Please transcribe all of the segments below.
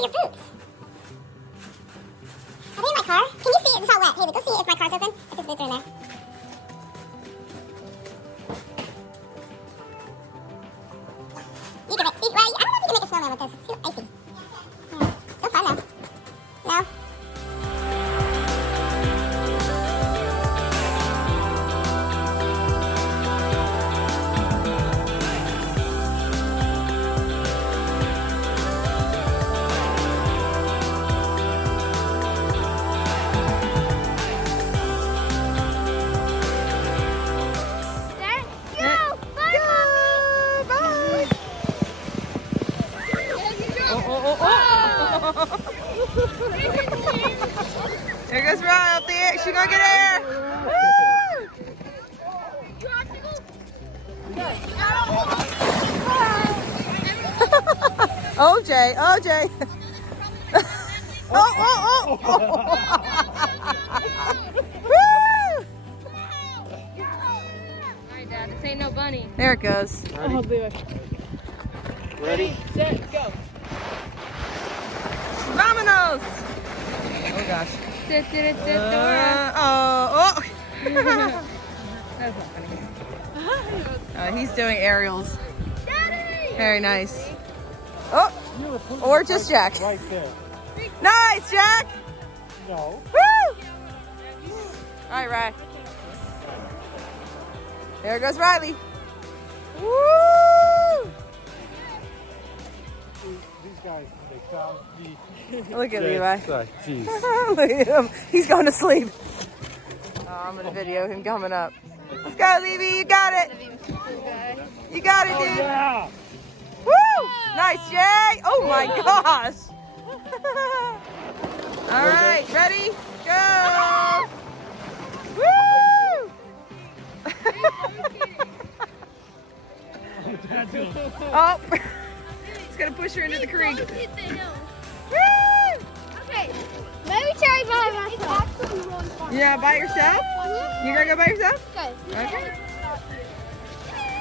your boots? Are they in my car? Can you see it? It's all wet. Haley, go see if my car's open. If his boots are in there. You can make, see, well, I don't know if you can make a snowman with this. It's too icy. Yeah. So fun though. No? There goes Ryan up the air. She gonna get air. OJ, OJ. Oh. Woo! Alright, Dad, this ain't no bunny. There it goes. Ready? Set, go. Vamonos! Oh gosh. Dora. Oh. That's not funny. He's doing aerials. Daddy! Very nice. Oh, or just Jack. Right there. Nice, Jack. No. Woo! All right, Riley. There goes Riley. Woo! These guys, they found the... Look at Levi. Jeez. Look at him. He's going to sleep. Oh, I'm going to video him coming up. Let's go, Levi. You got it. You got it, dude. Yeah. Woo! Nice, Jay. Oh, my gosh. All right. Ready? Go. Woo! Oh. He's going to push her into the creek. Woo! Okay. Maybe try by myself. Yeah, by yourself? You gonna go by yourself? Okay. Okay.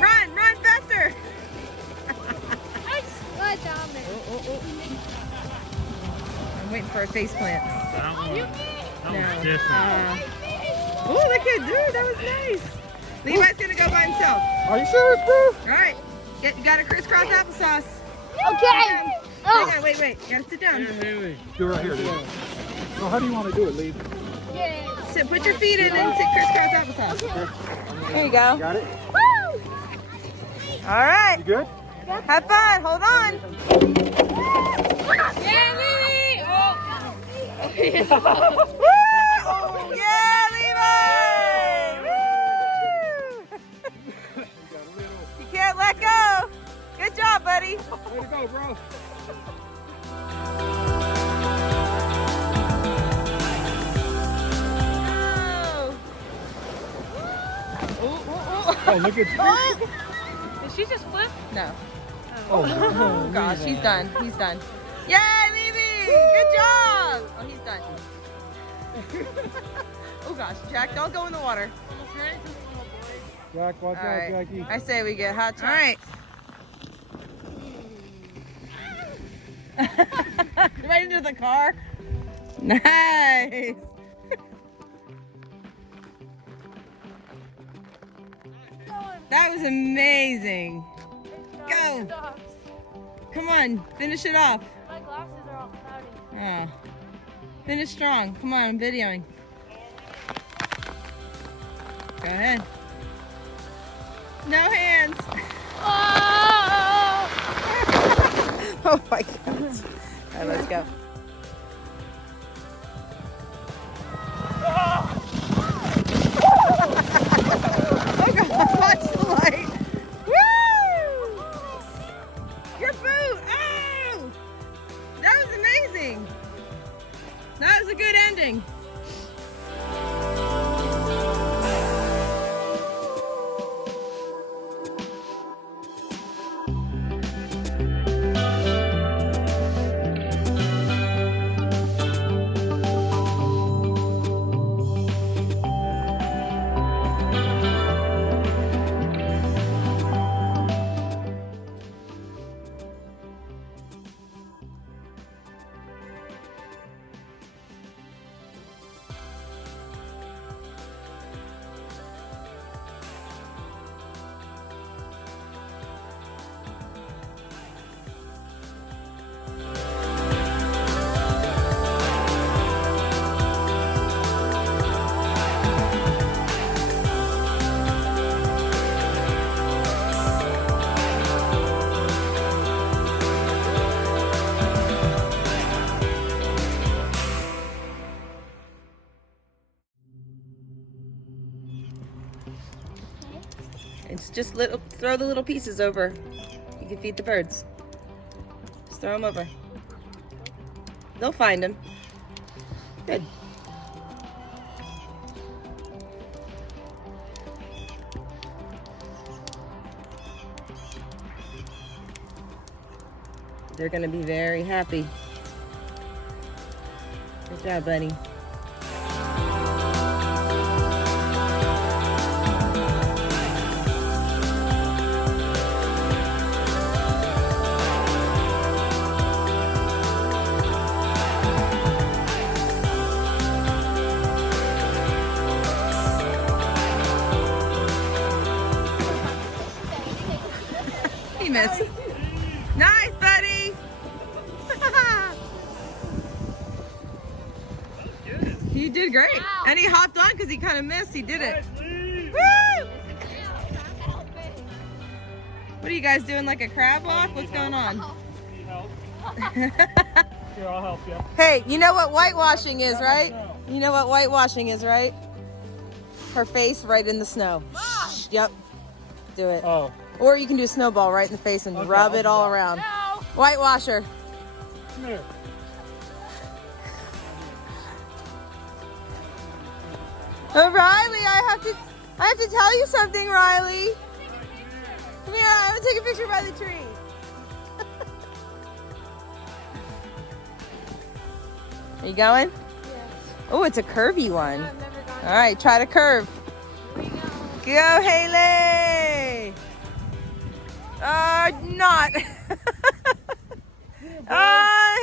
Run faster! I'm waiting for a face plant. That one. That No. was different. Oh, look at dude, that was nice. Levi's gonna go by himself. Are you serious, bro? All right, you got a crisscross applesauce. Okay. Hang on, wait, you gotta sit down. Haley. Do it right here, dude. So how do you want to do it, Lee? So put your feet in and sit crisscross applesauce. There you go. Got it? Woo! All right, You good? have fun, hold on. Yeah, Lily! Oh! Woo! Oh, yeah, Levi! Woo! You can't let go. Good job, buddy. Way to go, bro. Oh, look at you. Oh! Did she just flip? No. Oh, Gosh, he's done. He's done. Yay, Levy! Good job! Oh, he's done. Oh gosh, Jack, don't go in the water. Jack, watch All out, right. Jackie. I say we get hot chocolate. All right. Right into the car. Nice. That was amazing. Go. Come on, finish it off. My glasses are all cloudy. Oh. Finish strong. Come on, I'm videoing. Go ahead. No hands. Oh! Oh my goodness. All right, let's go. Oh God, watch the light. Woo! Your boot. Oh! That was amazing. That was a good ending. It's just throw the little pieces over. You can feed the birds. Just throw them over. They'll find them. Good. They're gonna be very happy. Good job, buddy. He missed. Nice, buddy. You did great. And he hopped on because he kind of missed. He did it. Woo! What are you guys doing, like a crab walk? What's going on? Here, I'll help you. Hey, you know what whitewashing is, right? You know what whitewashing is, right? Her face right in the snow. Yep. Do it. Oh. Or you can do a snowball right in the face and rub it all around. No. Whitewasher. Come here. Oh, Riley, I have to tell you something, Riley. Come here, I want to take a picture by the tree. Are you going? Oh, it's a curvy one. I've never gone. All right, try to curve. Here we go. Go, Haley. Not.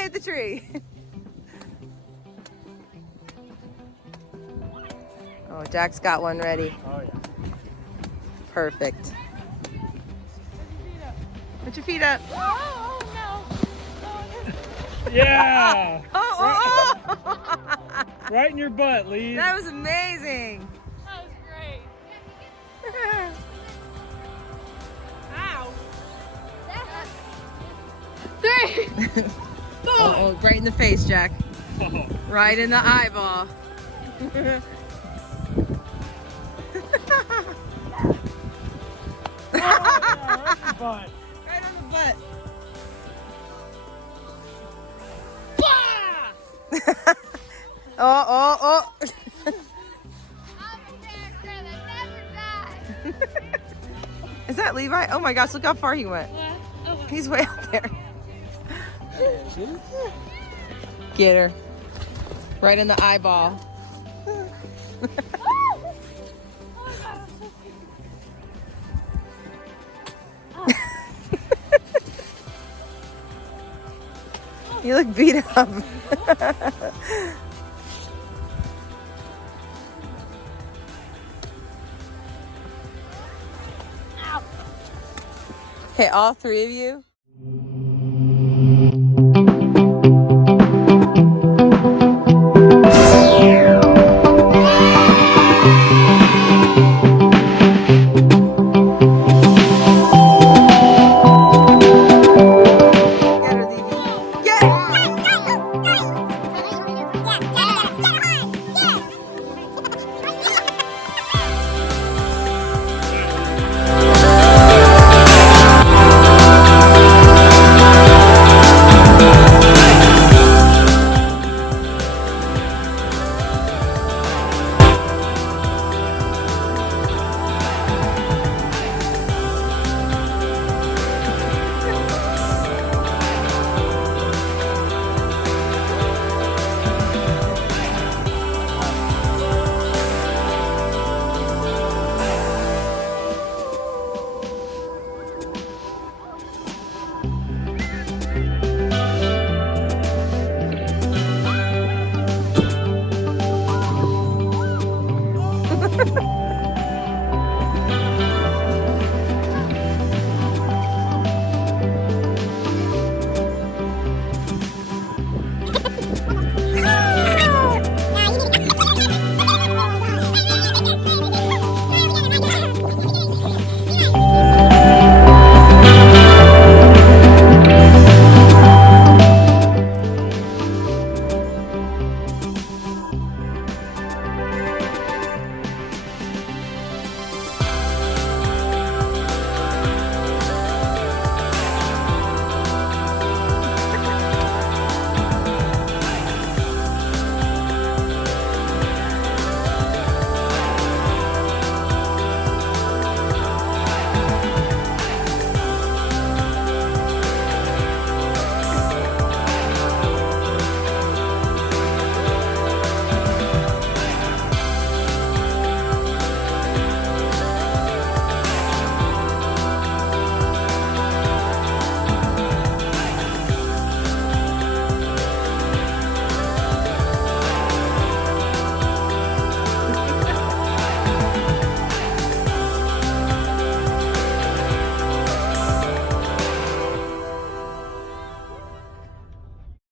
Hit the tree. Oh, Jack's got one ready. Oh, yeah. Perfect. Put your feet up. Oh, no. Yeah! Oh. Right in your butt, Lee. That was amazing. That was great. Ow. 3. Oh, right in the face, Jack. Oh. Right in the eyeball. Yeah, right in your butt. Right on the butt. Oh. Is that Levi? Oh my gosh, look how far he went. He's way out there. Get her. Right in the eyeball. You look beat up. Okay, all 3 of you.